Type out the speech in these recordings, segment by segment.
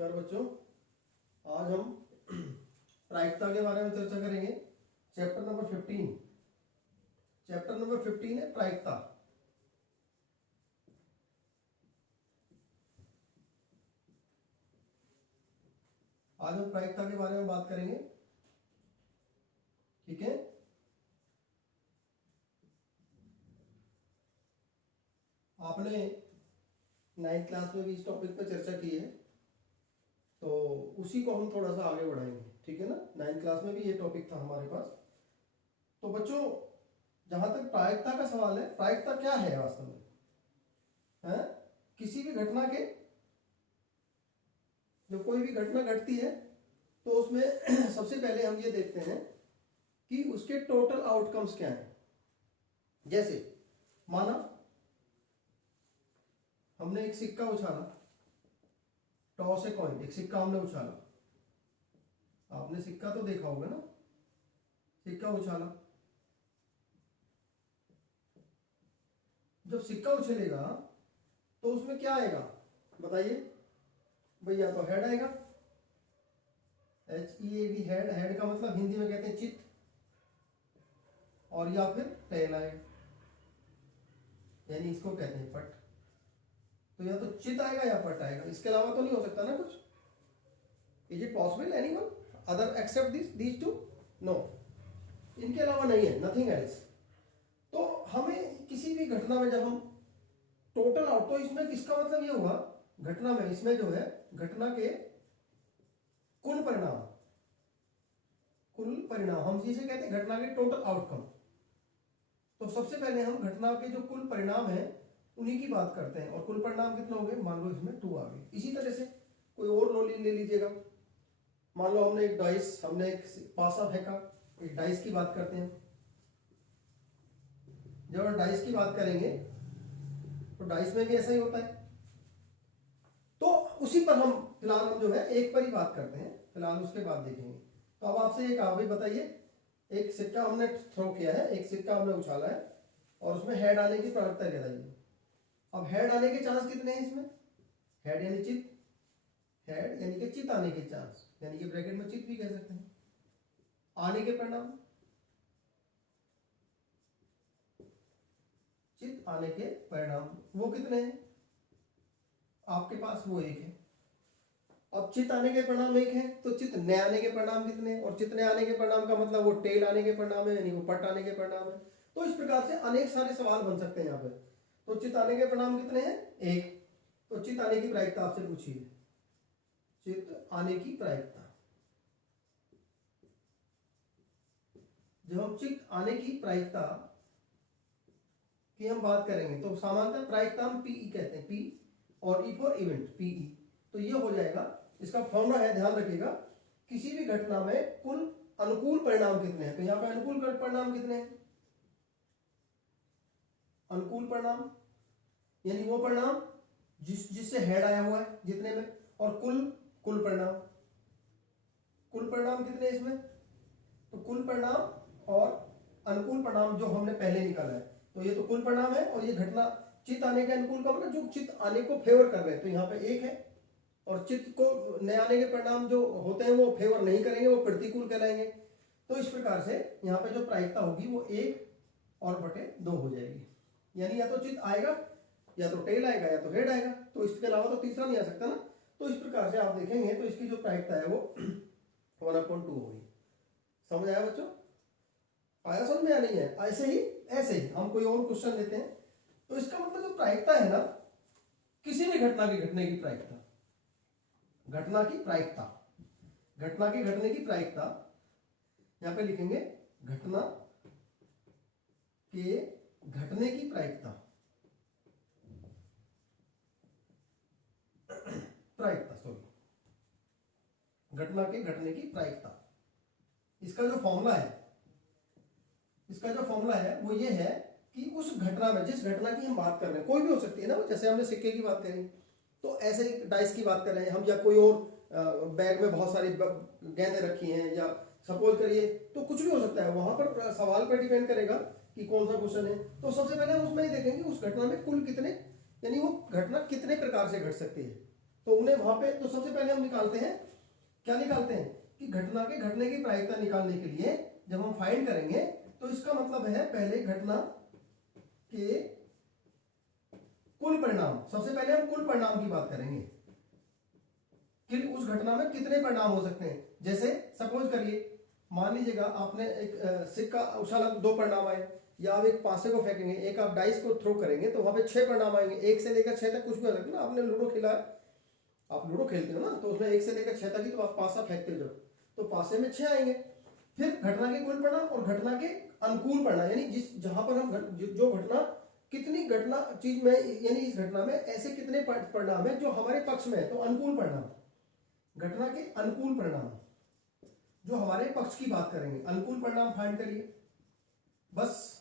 नमस्कार बच्चों, आज हम प्रायिकता के बारे में चर्चा करेंगे। चैप्टर नंबर 15 है प्रायिकता। आज हम प्रायिकता के बारे में बात करेंगे, ठीक है। आपने 9th क्लास में भी इस टॉपिक पर चर्चा की है, तो उसी को हम थोड़ा सा आगे बढ़ाएंगे, ठीक है ना। 9th क्लास में भी ये टॉपिक था हमारे पास। तो बच्चों, जहां तक प्रायिकता का सवाल है, प्रायिकता क्या है वास्तव में? है किसी भी घटना के, जो कोई भी घटना घटती है तो उसमें सबसे पहले हम ये देखते हैं कि उसके टोटल आउटकम्स क्या हैं। जैसे माना हमने एक सिक्का उछाला, टॉस ए कॉइन, एक सिक्का हमने उछाला। आपने सिक्का तो देखा होगा ना, सिक्का उछाला। जब सिक्का उछलेगा तो उसमें क्या आएगा बताइए भैया? तो हेड आएगा, HEAD, हेड। हेड का मतलब हिंदी में कहते हैं चित्त, और या फिर टेल आएगा, यानी इसको कहते हैं पट। तो या तो चित आएगा या पट आएगा, इसके अलावा तो नहीं हो सकता ना कुछ। Is it possible anyone other except these two? No, इनके अलावा नहीं है, नथिंग एल्स। तो हमें किसी भी घटना में जब हम टोटल आउट, तो इसमें इसका मतलब ये हुआ घटना में, इसमें जो है घटना के कुल परिणाम हम जिसे कहते हैं घटना के टोटल आउटकम। तो सबसे पहले हम घटना के जो कुल परिणाम है उन्हीं की बात करते हैं। और कुल परिणाम कितने हो गए? मान लो इसमें 2 आ गए। इसी तरह से कोई और लो ले लीजिएगा। मान लो हमने एक डाइस, हमने एक पासा फेंका, एक डाइस की बात करते हैं। जब हम डाइस की बात करेंगे तो डाइस में भी ऐसा ही होता है। तो उसी पर हम फिलहाल हम जो है एक पर ही बात करते हैं फिलहाल, उसके बाद देखेंगे। तो अब आपसे एक आप भी बताइए, एक सिक्का हमने थ्रो किया है, एक सिक्का हमने उछाला है, और उसमें हेड आने की प्रवृत्ति बताइए। अब हेड आने के चांस कितने हैं इसमें? हेड यानी चित, हेड यानी कि चित आने के चांस, यानी कि ब्रैकेट में चित भी कह सकते हैं। आने के परिणाम, चित आने के परिणाम वो कितने हैं आपके पास? वो एक है। अब चित आने के परिणाम एक है, तो चित न आने के परिणाम कितने हैं? और चित न आने के परिणाम का मतलब वो टेल आने के परिणाम है, यानी वो पट आने के परिणाम है। तो इस प्रकार से अनेक सारे सवाल बन सकते हैं यहाँ पे। तो चित आने के परिणाम कितने हैं? एक। तो चित आने की प्रायिकता आपसे पूछी है, चित आने की प्रायिकता। जब हम चित आने की प्रायिकता की हम बात करेंगे तो सामान्यतः प्रायिकता हम PE कहते हैं, P और E फॉर इवेंट, PE। तो ये हो जाएगा, इसका फॉर्मूला है, ध्यान रखिएगा। किसी भी घटना में कुल अनुकूल परिणाम कितने हैं? तो यहाँ पे अनुकूल परिणाम कितने हैं? अनुकूल परिणाम यानी वो परिणाम जिससे हेड आया हुआ है जितने में, और कुल परिणाम कितने हैं इसमें? तो कुल परिणाम और अनुकूल परिणाम जो हमने पहले निकाला है, तो ये तो कुल परिणाम है। और ये घटना चित आने के अनुकूल का मतलब जो चित आने को फेवर कर रहे हैं, तो यहाँ पे एक है। और चित्त को न आने के परिणाम जो होते हैं वो फेवर नहीं करेंगे, वो प्रतिकूल कहलाएंगे। तो इस प्रकार से यहाँ पे जो प्रायिकता होगी वो 1 और बटे 2 हो जाएगी। यानी या तो चित्त आएगा, या तो टेल आएगा, या तो हेड आएगा। तो इसके अलावा तो तीसरा नहीं आ सकता ना। तो इस प्रकार से आप देखेंगे तो इसकी जो प्रायिकता है वो 1/2 होगी। समझ आया बच्चों? आया समझ में या नहीं है? ऐसे ही हम कोई और क्वेश्चन लेते हैं। तो इसका मतलब जो प्रायिकता है ना, किसी भी घटना की घटने की प्रायिकता, घटना की घटने की प्रायिकता यहां पे लिखेंगे, घटना के घटने की प्रायिकता, घटना के घटने की प्रायिकता। इसका जो फॉर्मूला है वो ये है कि उस घटना में, जिस घटना की हम बात कर रहे हैं, कोई भी हो सकती है ना, जैसे हमने सिक्के की बात करी, तो ऐसे ही डाइस की बात कर रहे हैं हम, या कोई और बैग में बहुत सारी गेंदें रखी हैं, या सपोज करिए, तो कुछ भी हो सकता है। वहां पर सवाल पर डिपेंड करेगा कि कौन सा क्वेश्चन है। तो सबसे पहले हम उसमें ही देखेंगे उस घटना में कुल कितने, यानी वो घटना कितने प्रकार से घट सकती है। तो उन्हें वहां पे तो सबसे पहले हम निकालते हैं, क्या निकालते हैं कि घटना के घटने की प्रायिकता निकालने के लिए जब हम फाइंड करेंगे तो इसका मतलब है पहले घटना के कुल परिणाम, सबसे पहले हम कुल परिणाम की बात करेंगे कि उस घटना में कितने परिणाम हो सकते हैं। जैसे सपोज करिए, मान लीजिएगा आपने एक सिक्का उछाला, 2 परिणाम आए, या आप एक पासे को फेंकेंगे, एक आप डाइस को थ्रो करेंगे तो वहां पे 6 परिणाम आएंगे। 1 से लेकर 6 तक कुछ भी हो सकता है ना। आपने लूडो खेला, आप लूडो खेलते हो ना, तो उसमें 1 से लेकर 6 तक ही तो आप पासा फेंकते हो, तो पासे में 6 आएंगे। फिर घटना के कुल परिणाम और घटना के अनुकूल परिणाम, यानी जिस जहां पर हम जो घटना, कितनी घटना चीज में, यानी इस घटना में ऐसे कितने परिणाम है जो हमारे पक्ष में है, तो अनुकूल परिणाम, घटना के अनुकूल परिणाम जो हमारे पक्ष की बात करेंगे, अनुकूल परिणाम फाइंड करिए। बस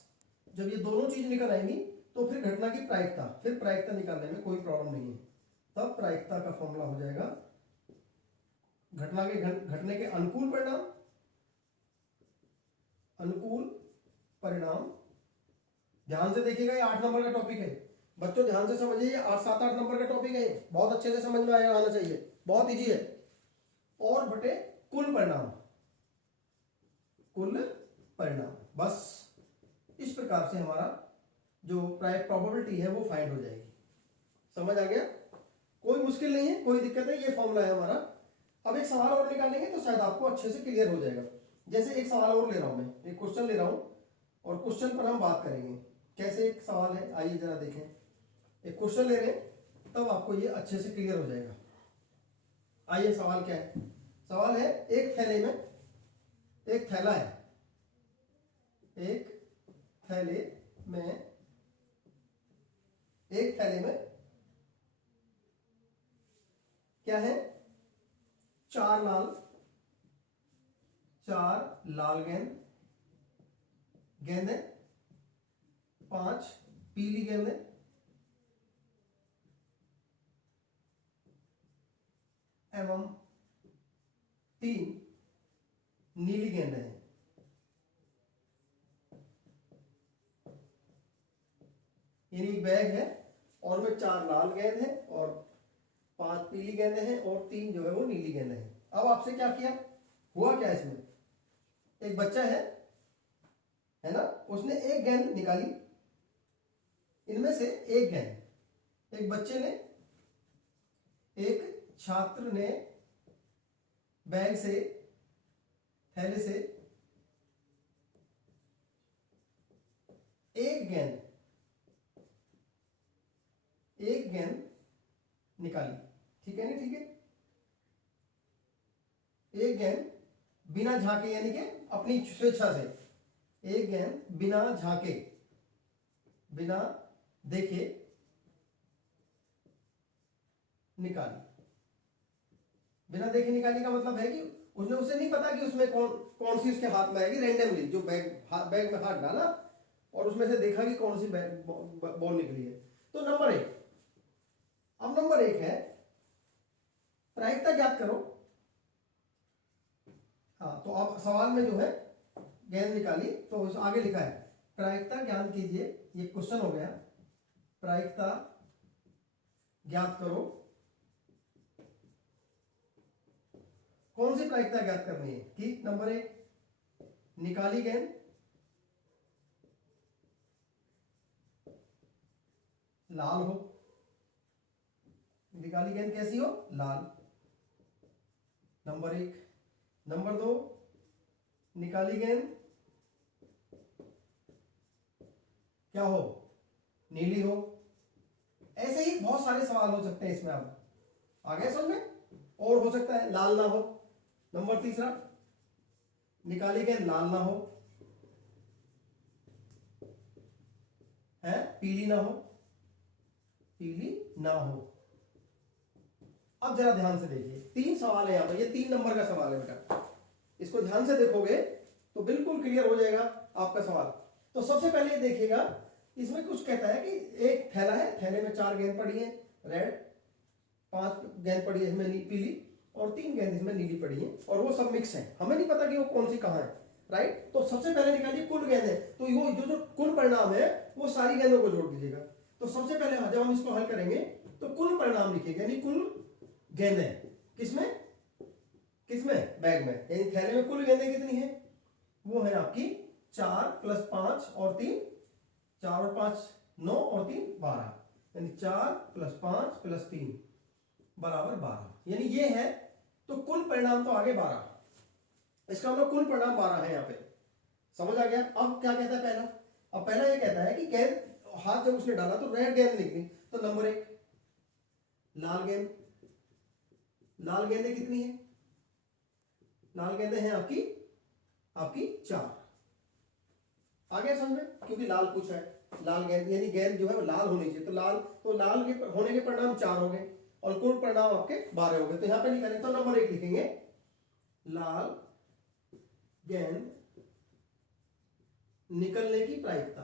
जब ये दोनों चीज निकल आएंगी तो फिर घटना की प्रायिकता, फिर प्रायिकता निकालने में कोई प्रॉब्लम नहीं है। तब प्रायिकता का फॉर्मूला हो जाएगा घटना के घटने के अनुकूल परिणाम, अनुकूल परिणाम। ध्यान से देखिएगा, ये 8 नंबर का टॉपिक है बच्चों, ध्यान से समझिए। 7-8 नंबर का टॉपिक है, बहुत अच्छे से समझ में आना चाहिए, बहुत इजी है। और बटे कुल परिणाम, कुल परिणाम, बस इस प्रकार से हमारा जो प्रोबेबिलिटी है वो फाइंड हो जाएगी। समझ आ गया? कोई मुश्किल नहीं है, कोई दिक्कत नहीं, ये फॉर्मूला है हमारा। अब एक सवाल और निकालेंगे तो शायद आपको अच्छे से क्लियर हो जाएगा। जैसे एक सवाल और ले रहा हूं मैं, एक क्वेश्चन ले रहा हूं और क्वेश्चन पर हम बात करेंगे। कैसे एक सवाल है, आइए जरा देखें। एक क्वेश्चन ले रहे हैं तब आपको ये अच्छे से क्लियर हो जाएगा। आइए सवाल क्या है? सवाल है, एक थैले में, एक थैला है, एक थैले में, एक थैले में क्या है? 4 लाल गेंद है, 5 पीली गेंद है, एवं 3 नीली गेंद है। यानी बैग है और में 4 लाल गेंद है और 5 पीली गेंदें हैं और 3 जो है वो नीली गेंदें हैं। अब आपसे क्या किया, हुआ क्या इसमें? एक बच्चा है ना, उसने एक गेंद निकाली, इनमें से एक गेंद एक बच्चे ने, एक छात्र ने बैग से, थैले से एक गेंद निकाली, ठीक है ना? ठीक है, एक गेंद बिना झांके, यानी कि अपनी स्वेच्छा से, एक गेंद बिना झांके, बिना देखे निकाली। बिना देखे निकाली का मतलब है कि उसने, उसे नहीं पता कि उसमें कौन सी उसके हाथ में आएगी। रैंडमली जो बैग में हाथ डाला और उसमें से देखा कि कौन सी बॉल निकली है। तो नंबर 1, अब नंबर 1 है प्रायिकता ज्ञात करो। हाँ, तो अब सवाल में जो है गेंद निकाली तो आगे लिखा है प्रायिकता ज्ञात कीजिए, ये क्वेश्चन हो गया। प्रायिकता ज्ञात करो, कौन सी प्रायिकता ज्ञात करनी है कि नंबर 1 निकाली गेंद लाल हो, निकाली गेंद कैसी हो? लाल, नंबर 1। नंबर 2, निकाली गेंद क्या हो? नीली हो। ऐसे ही बहुत सारे सवाल हो सकते हैं इसमें। आप आगे समझ में? और हो सकता है लाल ना हो। नंबर 3, निकाली गेंद लाल ना हो, है पीली ना हो, पीली ना हो। अब जरा ध्यान से देखिए, 3 सवाल है यहां पर, ये 3 नंबर का सवाल है बेटा। इसको ध्यान से देखोगे तो बिल्कुल क्लियर हो जाएगा आपका सवाल। तो सबसे पहले देखिएगा, इसमें कुछ कहता है कि एक थैला है, थैले में 4 गेंद पड़ी है रेड, 5 गेंद पड़ी है इसमें पीली और 3 गेंद इसमें नीली पड़ी है और वो सब मिक्स है। हमें नहीं पता कि वो कौन सी कहां है, राइट? तो सबसे पहले निकालिए कुल गेंद है, तो वो जो कुल परिणाम है वो सारी गेंदों को जोड़ दीजिएगा। तो सबसे पहले जब हम इसको हल करेंगे तो कुल परिणाम लिखेंगे, यानी कुल गेंदें किसमें किसमें बैग में, यानी थैले में कुल गेंदें कितनी है, वो है आपकी 4 + 5 और 3, 4 और 5 9 और 3 12, यानी 4 + 5 + 3 बराबर 12, यानी ये है। तो कुल परिणाम तो आगे 12, इसका मतलब कुल परिणाम 12 है यहाँ पे, समझ आ गया। अब क्या कहता है पहला, अब पहला ये कहता है कि गेंद हाथ जब उसने डाला तो रेड गेंद निकली, तो नंबर 1 लाल गेंद, लाल गेंदें कितनी है, लाल गेंदें हैं आपकी आपकी 4, आ गया समझ में, क्योंकि लाल पूछा है, लाल गेंद यानी गेंद जो है वो लाल होनी चाहिए, तो लाल के होने के परिणाम 4 हो गए और कुल परिणाम आपके 12 हो गए। तो यहां पे निकालें तो नंबर 1 लिखेंगे, लाल गेंद निकलने की प्रायिकता,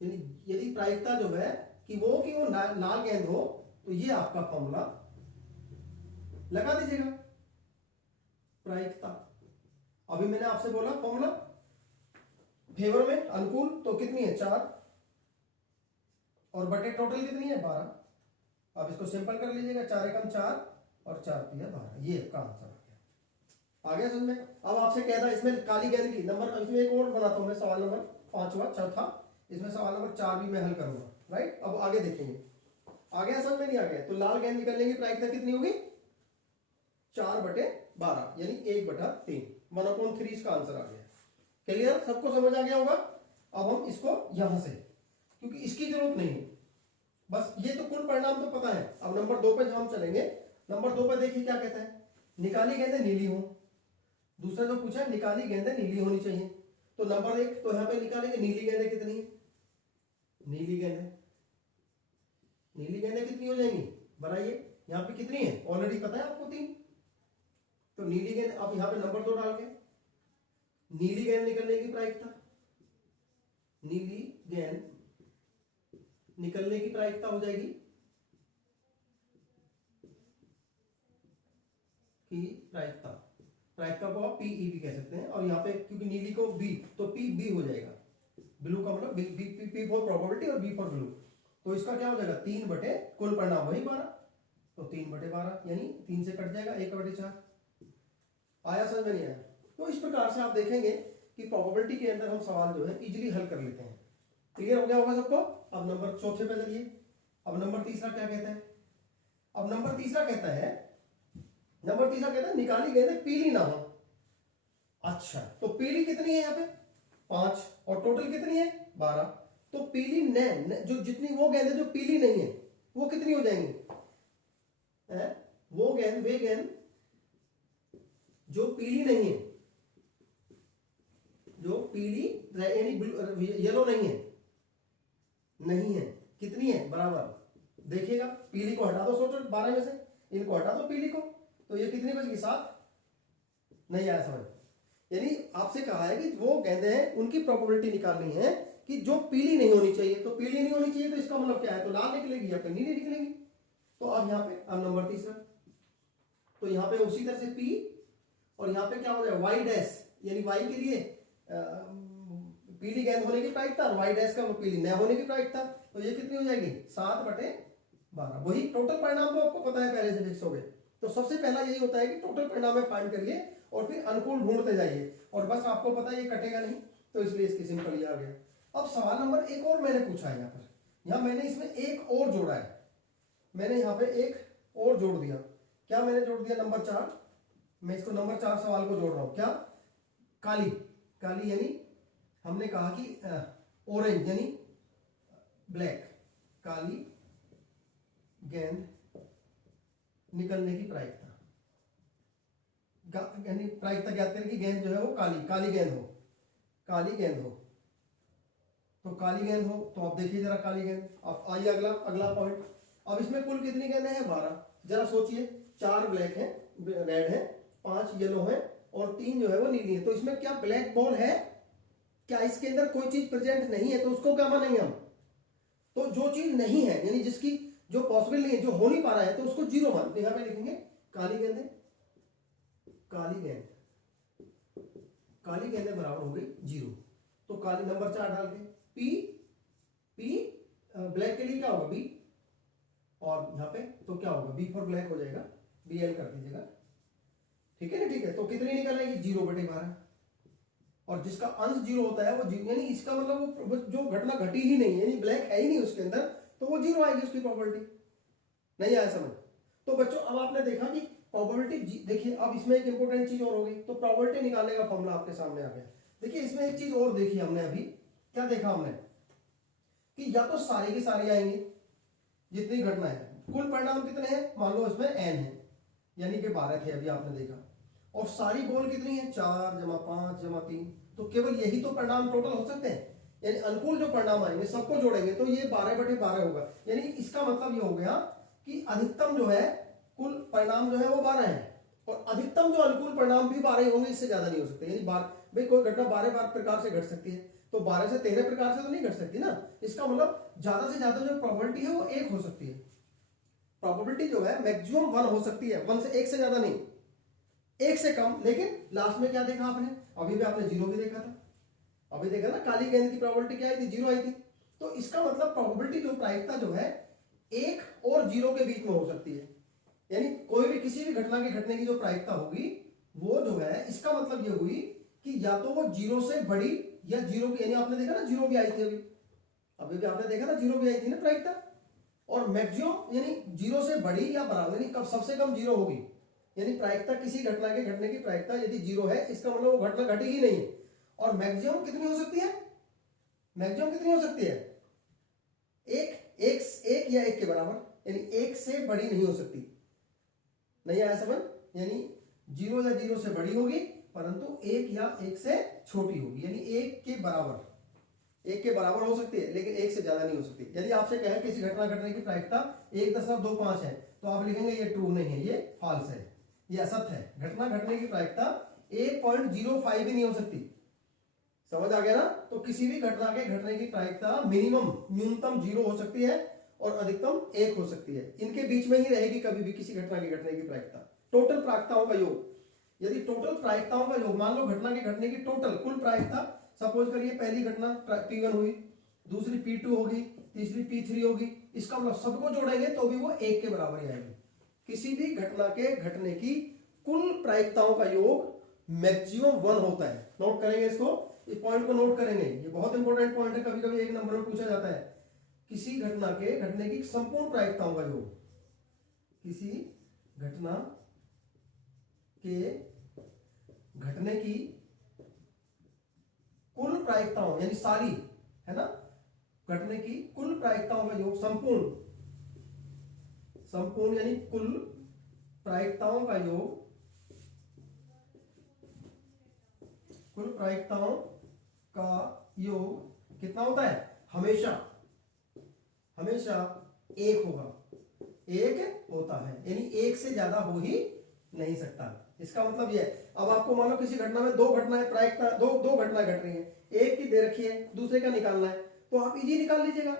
यानी यदि प्रायिकता जो है कि वो लाल गेंद हो, तो ये आपका फॉर्मूला लगा दीजिएगा, प्रायिकता। अभी मैंने आपसे बोला फॉर्मूला फेवर में अनुकूल तो कितनी है 4 और बटे टोटल कितनी है 12। अब इसको सिंपल कर लीजिएगा, 4 एकम 4 और 4 तिया 12, ये आपका आंसर आ गया समझ में। अब आपसे कहता है इसमें काली गेंद की नंबर, इसमें एक और बनाता हूं मैं सवाल नंबर 5वां चौथा, इसमें सवाल नंबर 4 भी मैं हल करूंगा, राइट। अब आगे देखेंगे, आ गया समझ में, नहीं आ गया। तो लाल गेंद निकलने की प्रायिकता कितनी होगी 4/12, यानी 1/3, 1/3 इसका आंसर आ गया। क्लियर, सबको समझ आ गया होगा। अब हम इसको यहां से, क्योंकि इसकी जरूरत नहीं है, बस ये तो कुल परिणाम तो पता है। अब नंबर 2 पे जब हम चलेंगे, नंबर 2 पे देखिए क्या कहता है, निकाली गेंदें नीली हो। दूसरा जो पूछा है निकाली गेंदें नीली होनी चाहिए, तो नंबर 1 तो यहां पे निकालेंगे नीली गेंदें कितनी है, नीली गेंदें कितनी हो जाएंगी, बनाइए। यहां पे कितनी है ऑलरेडी पता है आपको 3, तो नीली गेंद, अब यहां पे नंबर 2 डाल के नीली गेंद निकलने की प्रायिकता, नीली गेंद निकलने की प्रायिकता हो जाएगी कि प्रायिकता को आप पीई भी कह सकते हैं, और यहाँ पे क्योंकि नीली को बी, तो पी बी हो जाएगा, ब्लू का मतलब पी फॉर प्रोबेबिलिटी और बी फॉर ब्लू। तो इसका क्या हो जाएगा 3 बटे कुल परिणाम वही 12, तो 3/12 यानी 3 से कट जाएगा 1/4। आया समझ में नहीं आया। तो इस प्रकार से आप देखेंगे कि प्रोबेबिलिटी के अंदर हम सवाल जो है इजीली हल कर लेते हैं। क्लियर हो गया होगा सबको। अब नंबर 4 पे चलिए। अब नंबर 3 क्या कहता है, अब नंबर 3 कहता है, निकाली गेंदें पीली ना हो। अच्छा, तो पीली कितनी है यहाँ पे 5 और टोटल कितनी है 12, तो पीली न जो जितनी वो गेंद है जो पीली नहीं है वो कितनी हो जाएंगी, वे गेंद जो पीली नहीं है, जो पीली यानी येलो नहीं है कितनी है बराबर। देखिएगा पीली को हटा दो 12 में से, इनको हटा दो पीली को, तो ये कितनी बचेगी 7। नहीं आया समझ। यानी आपसे कहा है कि वो गेंदें हैं उनकी प्रोबेबिलिटी निकालनी है कि जो पीली नहीं होनी चाहिए, तो पीली नहीं होनी चाहिए तो इसका मतलब क्या है, तो लाल निकलेगी या फिर नीली निकलेगी। तो अब यहाँ पे अब नंबर 3, तो यहाँ पे उसी तरह से पी, और यहाँ पे क्या हो जाएगा वाई डैश, यानी वाई के लिए पीली गेंद होने की प्रायिकता और वाई डैश का पीली न होने की प्रायिकता, तो ये कितनी हो जाएगी 7/12। वही टोटल परिणाम तो आपको पता है पहले से फिक्स हो गए। तो सबसे पहला यही होता है कि टोटल परिणाम में फाइंड करिए और फिर अनुकूल ढूंढते जाइए, और बस आपको पता है ये कटेगा नहीं, तो इसलिए इसकी सिंपल ही आ गया। अब सवाल नंबर 1 और मैंने पूछा है, यहाँ मैंने इसमें एक और जोड़ा है, मैंने यहाँ पे एक और जोड़ दिया। क्या मैंने जोड़ दिया नंबर 4, मैं इसको नंबर 4 सवाल को जोड़ रहा हूं। क्या काली यानी हमने कहा कि ऑरेंज यानी ब्लैक, काली गेंद निकलने की प्रायिकता, यानी प्रायिकता ज्ञात करें कि गेंद जो है वो काली गेंद हो, तो काली गेंद हो। तो आप देखिए जरा काली गेंद। अब आइए अगला पॉइंट। अब इसमें कुल कितनी गेंदें हैं 12। जरा सोचिए 4 ब्लैक है, रेड है, 5 येलो है और 3 जो है वो नीली है। तो इसमें क्या ब्लैक बॉल है, क्या इसके अंदर कोई चीज प्रेजेंट नहीं है, तो उसको क्या मानेंगे हम, तो जो चीज नहीं है यानी जिसकी जो पॉसिबल नहीं है, जो हो नहीं पा रहा है, तो उसको 0 मानते हैं। यहां पे लिखेंगे काली गेंदें बराबर हो गई 0। तो काली नंबर 4 डाल के पी ब्लैक के लिए क्या होगा बी, और आप यहाँ पे, तो क्या होगा, बी फॉर ब्लैक हो जाएगा, BL कर दीजिएगा, ठीक है ना, ठीक है। तो कितनी निकल आएगी, 0/12, और जिसका अंश 0 होता है वो 0, यानी इसका मतलब वो जो घटना घटी ही नहीं, यानी ब्लैक है ही नहीं उसके अंदर, तो वो 0 आएगी उसकी प्रोबेबिलिटी। नहीं आया समझ? तो बच्चों अब आपने देखा कि प्रोबेबिलिटी, देखिए अब इसमें एक इंपॉर्टेंट चीज और होगी, तो प्रोबेबिलिटी निकालने का फॉर्मूला आपके सामने आ गया। देखिए इसमें एक चीज और देखी हमने अभी, क्या देखा हमने कि या तो सारी की सारी आएंगी जितनी घटना है, कुल परिणाम कितने हैं, मान लो इसमें n है, यानी कि 12 थे अभी आपने देखा, और सारी बोल कितनी है, 4 + 5 + 3, तो केवल यही तो परिणाम टोटल हो सकते हैं, यानी अनुकूल जो परिणाम आएंगे सबको जोड़ेंगे तो ये 12/12 होगा। यानी इसका मतलब ये हो गया कि अधिकतम जो है कुल परिणाम जो है वो 12 है, और अधिकतम जो अनुकूल परिणाम भी 12 ही होंगे, इससे ज्यादा नहीं हो सकते। यानी भाई कोई घटना 12 प्रकार से घट सकती है, तो 12 से 13 प्रकार से तो नहीं घट सकती ना। इसका मतलब ज्यादा से ज्यादा जो प्रोबेबिलिटी है वो 1 हो सकती है, प्रोबेबिलिटी जो है मैक्सिमम 1 हो सकती है, 1 से 1 से ज्यादा नहीं, 1 से कम। लेकिन लास्ट में क्या देखा आपने, अभी भी आपने 0 भी देखा था, अभी देखा ना, काली गेंद की प्रोबेबिलिटी क्या आई थी, 0 आई थी। तो इसका मतलब प्रोबेबिलिटी जो प्रायिकता जो है 1 और 0 के बीच में हो सकती है, यानी कोई भी किसी भी घटना के घटने की जो प्रायिकता होगी वो जो है, इसका मतलब ये हुई कि या तो वो 0 से बड़ी या 0 की, यानी आपने देखा ना 0 भी आई थी अभी, अभी भी आपने देखा ना 0 भी आई थी ना प्रायिकता, और मैक्सिमम यानी 0 से बड़ी या बराबर, यानी कब सबसे कम 0 होगी, यानी प्रायिकता किसी घटना के घटने की प्रायिकता यदि 0 है, इसका मतलब वो घटना घटी ही नहीं है। और मैक्सिमम कितनी हो सकती है, मैक्सिमम कितनी हो सकती है, एक या 1 के बराबर, यानी 1 से बड़ी नहीं हो सकती। नहीं आया समझ? यानी 0 या 0 से बड़ी होगी, परंतु 1 या 1 से छोटी होगी, यानी 1 के बराबर, 1 के बराबर हो सकती है, लेकिन 1 से ज्यादा नहीं हो सकती। यदि आपसे कहे किसी घटना घटने की प्रायिकता 1.25 है, तो आप लिखेंगे ये ट्रू नहीं है, ये फॉल्स है, ये असत्य है। घटना घटने की प्रायिकता 1.05 भी नहीं हो सकती, समझ आ गया ना। तो किसी भी घटना के घटने की प्रायिकता मिनिमम, न्यूनतम 0 हो सकती है और अधिकतम 1 हो सकती है, इनके बीच में ही रहेगी कभी भी किसी घटना के घटने की प्रायिकता। टोटल प्रायिकताओं का योग, यदि टोटल प्रायिकताओं का योग, मान लो घटना के घटने की टोटल कुल प्रायिकता, सपोज करिए पहली घटना P1 हुई, दूसरी P2 होगी, तीसरी P3 होगी, इसका मतलब सबको जोड़ेंगे तो भी वो 1 के बराबर ही आएगी। किसी भी घटना के घटने की कुल प्रायिकताओं का योग मैक्सिमम 1 होता है। नोट करेंगे इसको, इस पॉइंट को नोट करेंगे, ये बहुत इंपॉर्टेंट पॉइंट है, कभी कभी 1 नंबर में पूछा जाता है। किसी घटना के घटने की संपूर्ण प्रायिकताओं का योग, किसी घटना के घटने की कुल प्रायिकताओं, यानी सारी, है ना, घटने की कुल प्रायिकताओं का योग, संपूर्ण, संपूर्ण यानी कुल प्रायिकताओं का योग, कुल प्रायिकताओं का योग कितना होता है, हमेशा, हमेशा 1 होगा, 1 होता है, यानी 1 से ज्यादा हो ही नहीं सकता। इसका मतलब यह है, अब आपको मान लो किसी घटना में 2 घटनाएं प्रायिकता, दो घटना घट रही है, एक की दे रखी है, दूसरे का निकालना है, तो आप इजी निकाल लीजिएगा।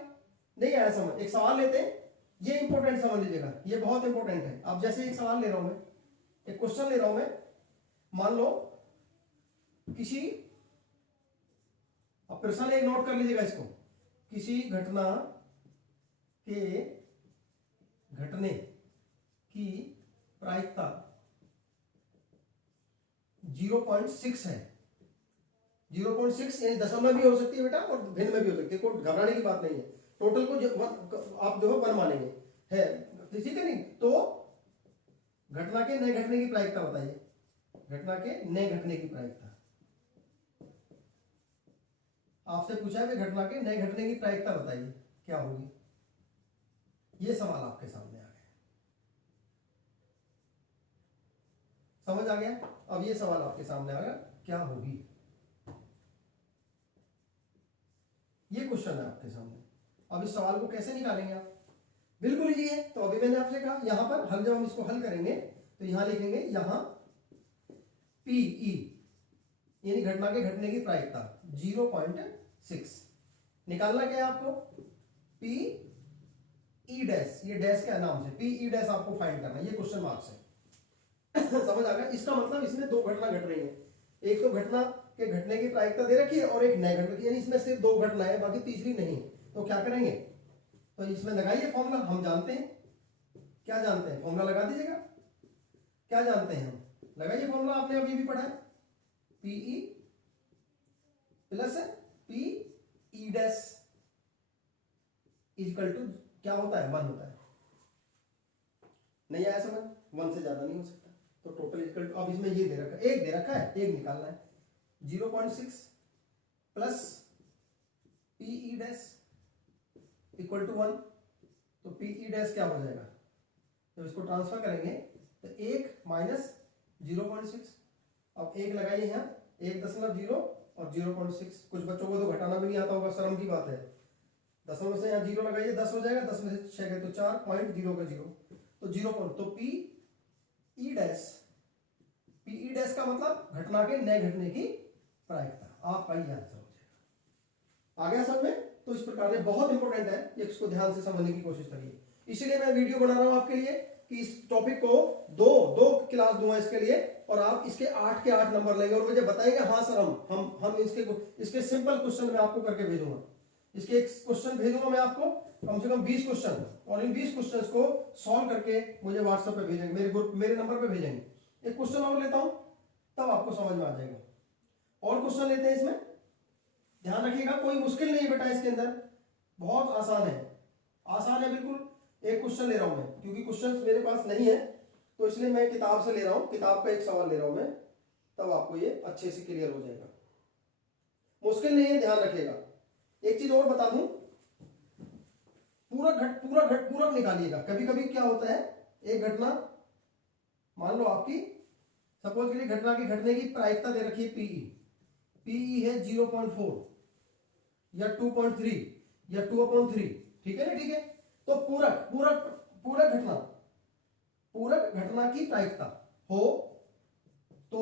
नहीं आया समझ? एक सवाल लेते हैं, ये इंपॉर्टेंट समझ लीजिएगा, ये बहुत इंपॉर्टेंट है। अब जैसे एक सवाल ले रहा हूं मैं, एक क्वेश्चन ले रहा हूं मैं, मान लो किसी, अब प्रश्न एक नोट कर लीजिएगा इसको, किसी घटना के घटने की प्रायिकता 0.6 है, 0.6 यानी दशमलव भी हो सकती है बेटा और भिन्न में भी हो सकती है, कोई घबराने की बात नहीं है। टोटल को आप जो है 1 मानेंगे, है ठीक है। नहीं तो घटना के नए घटने की प्रायिकता बताइए, घटना के नए घटने की प्रायिकता आपसे पूछा है कि घटना के नए घटने की प्रायिकता बताइए क्या होगी। ये सवाल आपके सामने आ गया, समझ आ गया? अब ये सवाल आपके सामने आ गया, क्या होगी, ये क्वेश्चन है आपके सामने। अब इस सवाल को कैसे निकालेंगे आप, बिल्कुल इजी है। तो अभी मैंने आपसे कहा यहां पर हल, जब हम इसको हल करेंगे तो यहां लिखेंगे, यहां PE यानी घटना के घटने की प्रायिकता 0.6 निकालना क्या है आपको, PE डैश, ये डैश के नाम से PE डैश आपको फाइंड करना है, ये क्वेश्चन मार्क्स है। समझ आ गया? इसका मतलब इसमें 2 घटना घट रही है, एक तो घटना के घटने की प्रायिकता दे रखी है और एक नए घटना की, यानी इसमें सिर्फ 2 घटना है, बाकी तीसरी नहीं है। तो क्या करेंगे, तो इसमें लगाइए फॉर्मूला, हम जानते हैं क्या जानते हैं, फॉर्मूला लगा दीजिएगा। क्या जानते हैं हम, लगाइए फॉर्मूला, आपने अभी भी पढ़ा है, PE plus PE dash equal to क्या होता है, 1 होता है। नहीं आया समझ, 1 से ज्यादा नहीं हो सकता। तो टोटल इक्वल टू, अब इसमें ये दे रखा है, एक दे रखा है, एक निकालना है, 0.6 plus PE dash equal to 1। तो पीई डैश क्या हो जाएगा, जब इसको ट्रांसफर करेंगे तो 1 माइनस 0.6। अब 1 लगाइए यहाँ, 1.0 और 0.6। कुछ बच्चों को तो घटाना भी नहीं आता होगा, शर्म की बात है। दशमलव से यहाँ 0 लगाइए, 10 हो जाएगा, 10 में से 6 गए तो 4.0 का 0, तो 0 तो P E dash, PE dash का मतलब घटना के न घटने की प्रायिकता। आपका ये आंसर हो जाएगा। आ गया समझ में? तो इस प्रकार से बहुत इंपॉर्टेंट है, इसको ध्यान से समझने की कोशिश करिए। इसलिए मैं वीडियो बना रहा हूं आपके लिए कि इस टॉपिक को दो क्लास दूंगा इसके लिए, और आप इसके 8 के 8 नंबर लेंगे और मुझे बताएंगे हाँ सर हम इसके सिंपल क्वेश्चन मैं आपको करके भेजूंगा। इसके एक क्वेश्चन भेजूंगा मैं आपको, कम से कम 20 क्वेश्चन, और इन 20 क्वेश्चंस को सॉल्व करके मुझे व्हाट्सएप पे भेजेंगे, मेरे ग्रुप मेरे नंबर पे भेजेंगे। एक क्वेश्चन और लेता हूं, तब आपको समझ में आ जाएगा। और क्वेश्चन लेते हैं इसमें, ध्यान रखिएगा कोई मुश्किल नहीं है बेटा इसके अंदर, बहुत आसान है, आसान है बिल्कुल। एक क्वेश्चन ले रहा हूं मैं, क्योंकि क्वेश्चन मेरे पास नहीं है तो इसलिए मैं किताब से ले रहा हूं, किताब का एक सवाल ले रहा हूं मैं, तब आपको ये अच्छे से क्लियर हो जाएगा। मुश्किल नहीं है, ध्यान रखिएगा। एक चीज और बता दूं, पूरक निकालिएगा। कभी कभी क्या होता है, एक घटना मान लो आपकी, सपोज के लिए घटना की घटने की प्रायिकता दे रखी है पीई, पीई है 0.4 या 2.3 या 2/3, ठीक है ना, ठीक है। तो पूरक घटना की प्रायिकता हो तो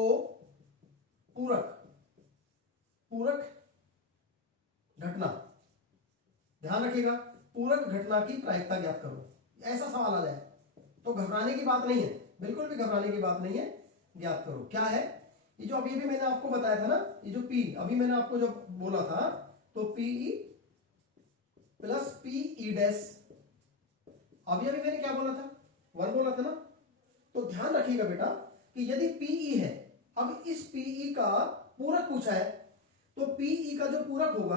पूरक घटना, ध्यान रखिएगा, पूरक घटना की प्रायिकता ज्ञात करो, ऐसा सवाल आ जाए तो घबराने की बात नहीं है, बिल्कुल भी घबराने की बात नहीं है, ज्ञात करो। क्या है ये जो अभी मैंने आपको बताया था ना, ये जो पी अभी मैंने आपको जो बोला था, तो पीई प्लस पीई डैश, अभी मैंने क्या बोला था, 1 बोला था ना। तो ध्यान रखिएगा बेटा कि यदि पीई है, अब इस पीई का पूरक पूछा है, तो पीई का जो पूरक होगा,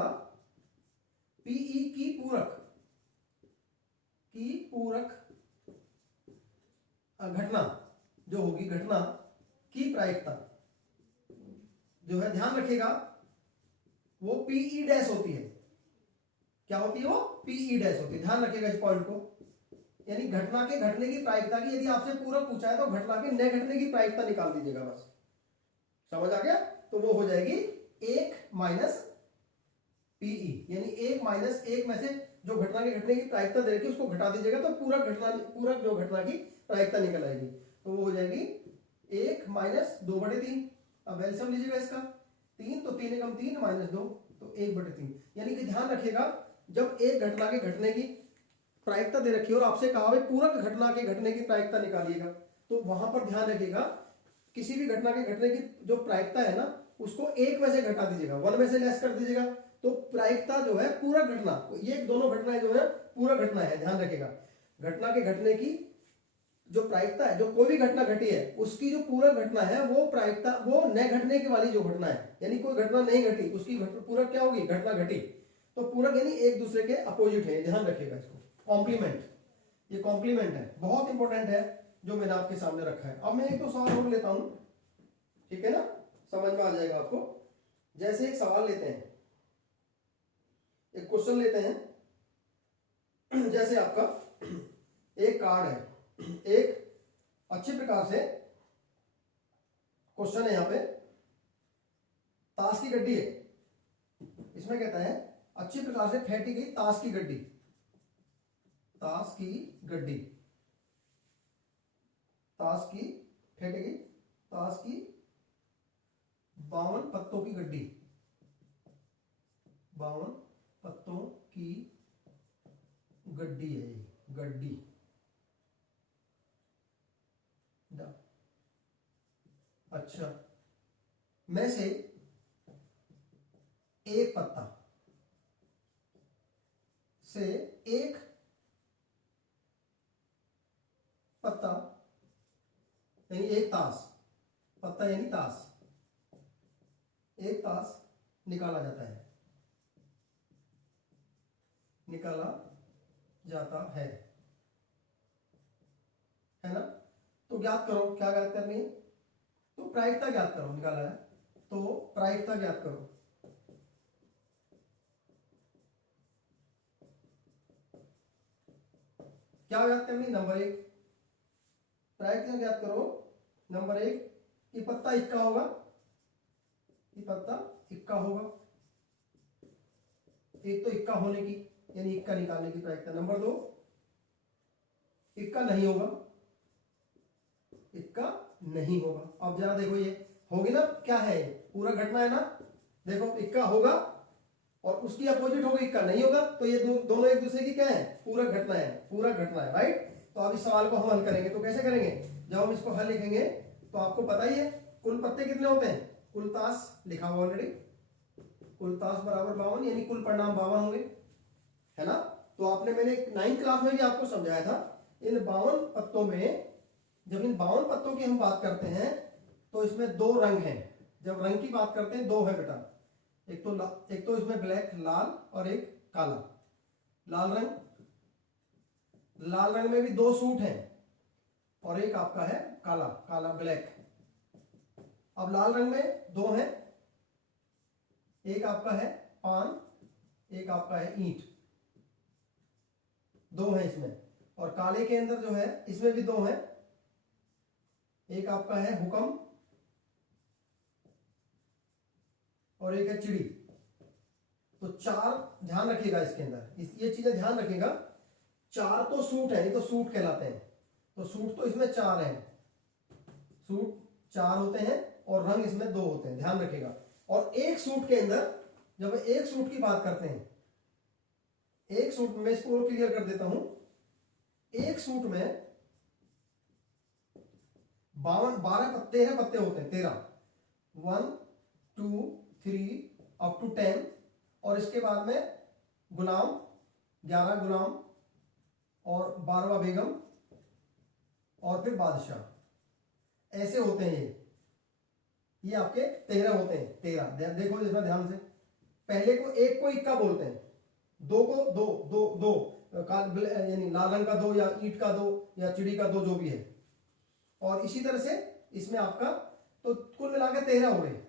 पीई की पूरक घटना जो होगी, घटना की प्रायिकता जो है, ध्यान रखिएगा, वो पीई डैश होती है। क्या होती है वो? पीई डैश होती है। ध्यान रखिएगा इस पॉइंट को, यानी घटना के घटने की प्रायिकता की यदि आपसे पूरक पूछा है तो घटना के न घटने की प्रायिकता निकाल दीजिएगा, बस। समझ आ गया? तो वो हो जाएगी 1 माइनस पीई, यानी 1 माइनस 1 में से जो घटना के घटने की प्रायिकता दे रखी है उसको घटा दीजिएगा, तो पूरक जो घटना की प्रायिकता निकल आएगी। तो वो हो जाएगी 1 माइनस 2/3। अब एलसीएम लीजिएगा इसका, 3 तो 3 एकम 3 माइनस 2 तो 1/3। यानी कि ध्यान रखिएगा, जब एक घटना के घटने की प्रायिकता दे रखी है और आपसे कहा है पूरक घटना के घटने की प्रायिकता निकालिएगा, तो वहां पर ध्यान रखिएगा, किसी भी घटना के घटने की जो प्रायिकता है ना, उसको 1 में से घटा दीजिएगा, 1 में से लेस कर दीजिएगा, तो प्रायिकता जो है पूरक घटना, ये दोनों घटनाएं जो है पूरक घटना है। ध्यान रखिएगा, घटना के घटने की जो प्रायिकता है, जो कोई भी घटना घटी है उसकी जो पूरक घटना है वो प्रायिकता, वो न घटने की वाली जो घटना है, यानी कोई घटना नहीं घटी उसकी पूरक क्या होगी? घटना घटी। तो पूरक यानी एक दूसरे के अपोजिट है, ध्यान रखिएगा इसको, कॉम्प्लीमेंट, ये कॉम्प्लीमेंट है, बहुत इंपॉर्टेंट है जो मैंने आपके सामने रखा है। अब मैं एक तो सवाल और लेता हूं, ठीक है ना, समझ में आ जाएगा आपको। जैसे एक सवाल लेते हैं, एक क्वेश्चन लेते हैं, जैसे आपका एक कार्ड है, एक अच्छी प्रकार से क्वेश्चन है, यहां पे ताश की गड्डी है, इसमें कहता है अच्छी प्रकार से फेंटी गई ताश की गड्डी, ताश की गड्डी, ताश की फेंटी गई ताश की 52 पत्तों की गड्डी, 52 पत्तों की गड्डी है ये, गड्डी अच्छा, में से एक पत्ता से एक यानी एक तास, पत्ता यानी तास, एक तास निकाला जाता है, निकाला जाता है ना। तो ज्ञात करो, क्या ज्ञात करनी है, तो प्रायिकता ज्ञात करो, निकाला है तो प्रायिकता ज्ञात करो। क्या ज्ञात करनी, नंबर एक प्रायिकता ज्ञात करो। नंबर एक, ये पत्ता इक्का होगा, ये पत्ता इक्का होगा, एक तो इक्का होने की यानी इक्का निकालने की प्रायिकता। नंबर दो, इक्का नहीं होगा, इक्का नहीं होगा। अब जरा देखो, ये होगी ना, क्या है ये पूरा घटना है ना, देखो इक्का होगा और उसकी अपोजिट होगी इक्का नहीं होगा, तो ये दोनों एक दूसरे की क्या है, पूरा घटना है, पूरा घटना है, राइट। तो अब इस सवाल को हम हल करेंगे, तो कैसे करेंगे, जब हम इसको हल लिखेंगे तो आपको पता ही है कुल पत्ते कितने होते हैं, कुल तास लिखा हुआ ऑलरेडी, कुल तास बराबर 52, यानी कुल परिणाम 52 होंगे, है ना। तो आपने, मैंने 9th क्लास में भी आपको समझाया था, इन 52 पत्तों में, जब इन 52 पत्तों की हम बात करते हैं तो इसमें दो रंग हैं। जब रंग की बात करते हैं, दो है बेटा, एक तो इसमें ब्लैक लाल और एक काला। लाल रंग में भी दो सूट हैं और एक आपका है काला, काला ब्लैक। अब लाल रंग में दो हैं, एक आपका है पान, एक आपका है ईंट, दो हैं इसमें। और काले के अंदर जो है, इसमें भी दो हैं, एक आपका है हुक्म और एक है चिड़ी। तो चार ध्यान रखिएगा इसके अंदर, ये चीजें ध्यान रखिएगा, चार तो सूट है, ये तो सूट कहलाते हैं, तो सूट तो इसमें चार हैं, सूट चार होते हैं और रंग इसमें दो होते हैं, ध्यान रखिएगा। और एक सूट के अंदर, जब एक सूट की बात करते हैं, एक सूट में, इसको और क्लियर कर देता हूं, एक सूट में 13 पत्ते होते हैं, 13, 1 2 3 अप टू 10, और इसके बाद में गुलाम 11 गुलाम और 12वां बेगम और फिर बादशाह, ऐसे होते हैं ये आपके 13 होते हैं, 13। देखो इसमें ध्यान से, पहले को एक को इक्का बोलते हैं, दो को दो दो दो यानी लाल रंग का दो या ईंट का दो या चिड़ी का दो, जो भी है। और इसी तरह से इसमें आपका, तो कुल मिलाकर 13 हो गए,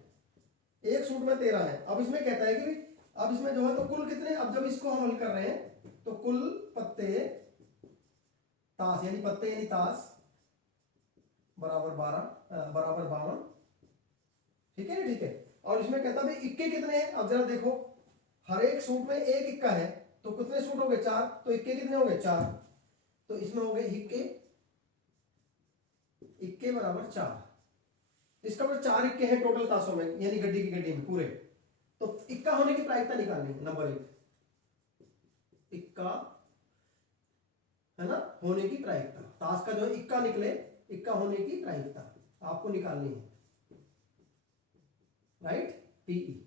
एक सूट में 13 है। अब इसमें कहता है कि अब इसमें जो है तो कुल कितने, अब जब इसको हम हल कर रहे हैं तो कुल पत्ते तास, यानी पत्ते यानी तास बराबर 12 बराबर 52, ठीक है ना, ठीक है। और इसमें कहता भाई इक्के कितने हैं, अब जरा देखो, हर एक सूट में एक इक्का है, तो कितने सूट हो गए, 4, तो इक्के कितने हो गए, 4, तो इसमें हो गए इक्के बराबर 4, इसका मतलब 4 इक्के हैं टोटल तासों में, यानी गड्डी की गड्डी में पूरे। तो इक्का होने की प्रायिकता निकालनी है, नंबर 1, इक्का है ना, होने की प्रायिकता, ताश का जो है इक्का निकले, इक्का होने की प्रायिकता आपको निकालनी है, राइट, पीई।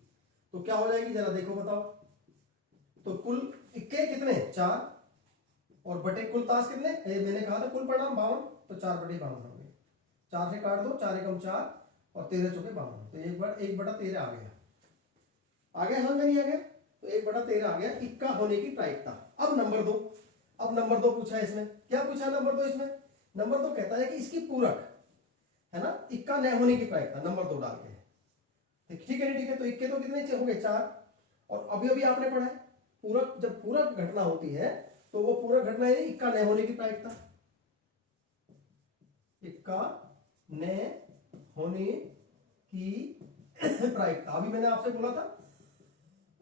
तो क्या हो जाएगी, जरा देखो बताओ, तो कुल इक्के कितने, 4, और बटे कुल ताश कितने, मैंने कहा था कुल परिणाम 52, तो 4/52 हो गए, 4 से काट दो, 4 एकम 4 और 13 चौके 52, तो 1/13 आ गया, समझ में नहीं आ गया, तो 1/13 आ गया इक्का होने की प्रायिकता। अब नंबर 2 पूछा है इसमें, क्या पूछा नंबर 2 इसमें, नंबर 2 कहता है कि इसकी पूरक है ना, इक्का न होने की प्रायिकता, नंबर 2 डाल के, ठीक है, ठीक है। तो इक्के तो कितने हो गए, 4, और अभी अभी आपने पढ़ा है पूरक, जब पूरक घटना होती है तो वो पूरक घटना है इक्का न होने की प्रायिकता, इक्का न होने की प्रायिकता। अभी मैंने आपसे बोला था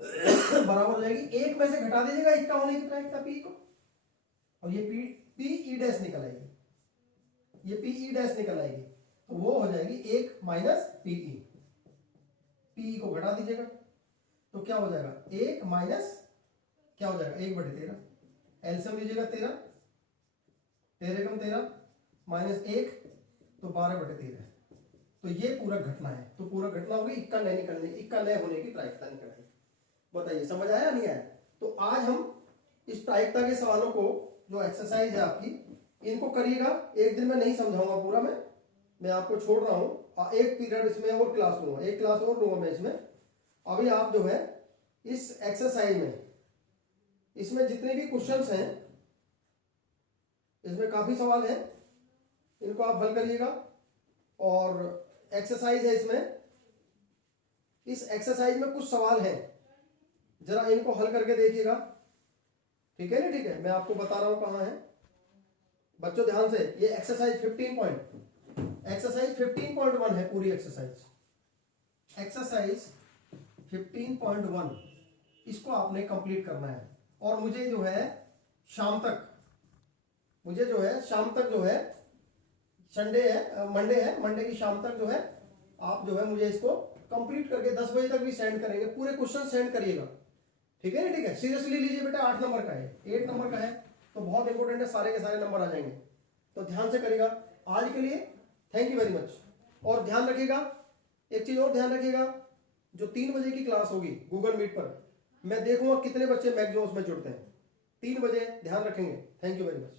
बराबर हो जाएगी, एक में से घटा दीजिएगा इक्का होने की प्रायिकता पी को, और ये पी डैश निकल आएगी, ये पी डैश निकल आएगी, तो वो हो जाएगी 1 माइनस पी को घटा दीजिएगा, तो क्या हो जाएगा 1 माइनस क्या हो जाएगा 1/13, एलसीएम लीजिएगा 13 एकम 13 माइनस 1, तो 12/13, तो ये पूरा घटना है, तो पूरा घटना होगी इक्का न निकलने, इक्का न होने की प्रायिकता निकल आई। बताइए समझ आया नहीं आया। तो आज हम इस प्रायिकता के सवालों को, जो एक्सरसाइज है आपकी, इनको करिएगा, एक दिन में नहीं समझाऊंगा पूरा मैं, मैं आपको छोड़ रहा हूं, एक पीरियड इसमें और क्लास लूंगा, एक क्लास और लूंगा मैं इसमें। अभी आप जो है इस एक्सरसाइज में, इसमें जितने भी क्वेश्चंस हैं, इसमें काफी सवाल हैं, इनको आप हल करिएगा। और एक्सरसाइज है इसमें, इस एक्सरसाइज में कुछ सवाल हैं, जरा इनको हल करके देखिएगा। ठीक है ना? ठीक है, मैं आपको बता रहा हूं कहां है। बच्चों ध्यान से, ये एक्सरसाइज 15.1 है पूरी एक्सरसाइज। एक्सरसाइज 15.1 इसको आपने कंप्लीट करना है। और मुझे जो है शाम तक, जो है संडे है, मंडे की शाम तक जो है आप जो है मुझे इसको कंप्लीट करके 10 बजे तक भी सेंड करेंगे। पूरे क्वेश्चन सेंड करिएगा। ठीक है ना? ठीक है, सीरियसली लीजिए बेटा, 8 नंबर का है, 8 नंबर का है, तो बहुत इंपॉर्टेंट है, सारे के सारे नंबर आ जाएंगे, तो ध्यान से करिएगा। आज के लिए थैंक यू वेरी मच। और ध्यान रखिएगा, एक चीज और ध्यान रखिएगा, जो 3 बजे की क्लास होगी गूगल मीट पर, मैं देखूंगा कितने बच्चे मैक्सिमम उसमें जुड़ते हैं। 3 बजे ध्यान रखेंगे। Thank you very much.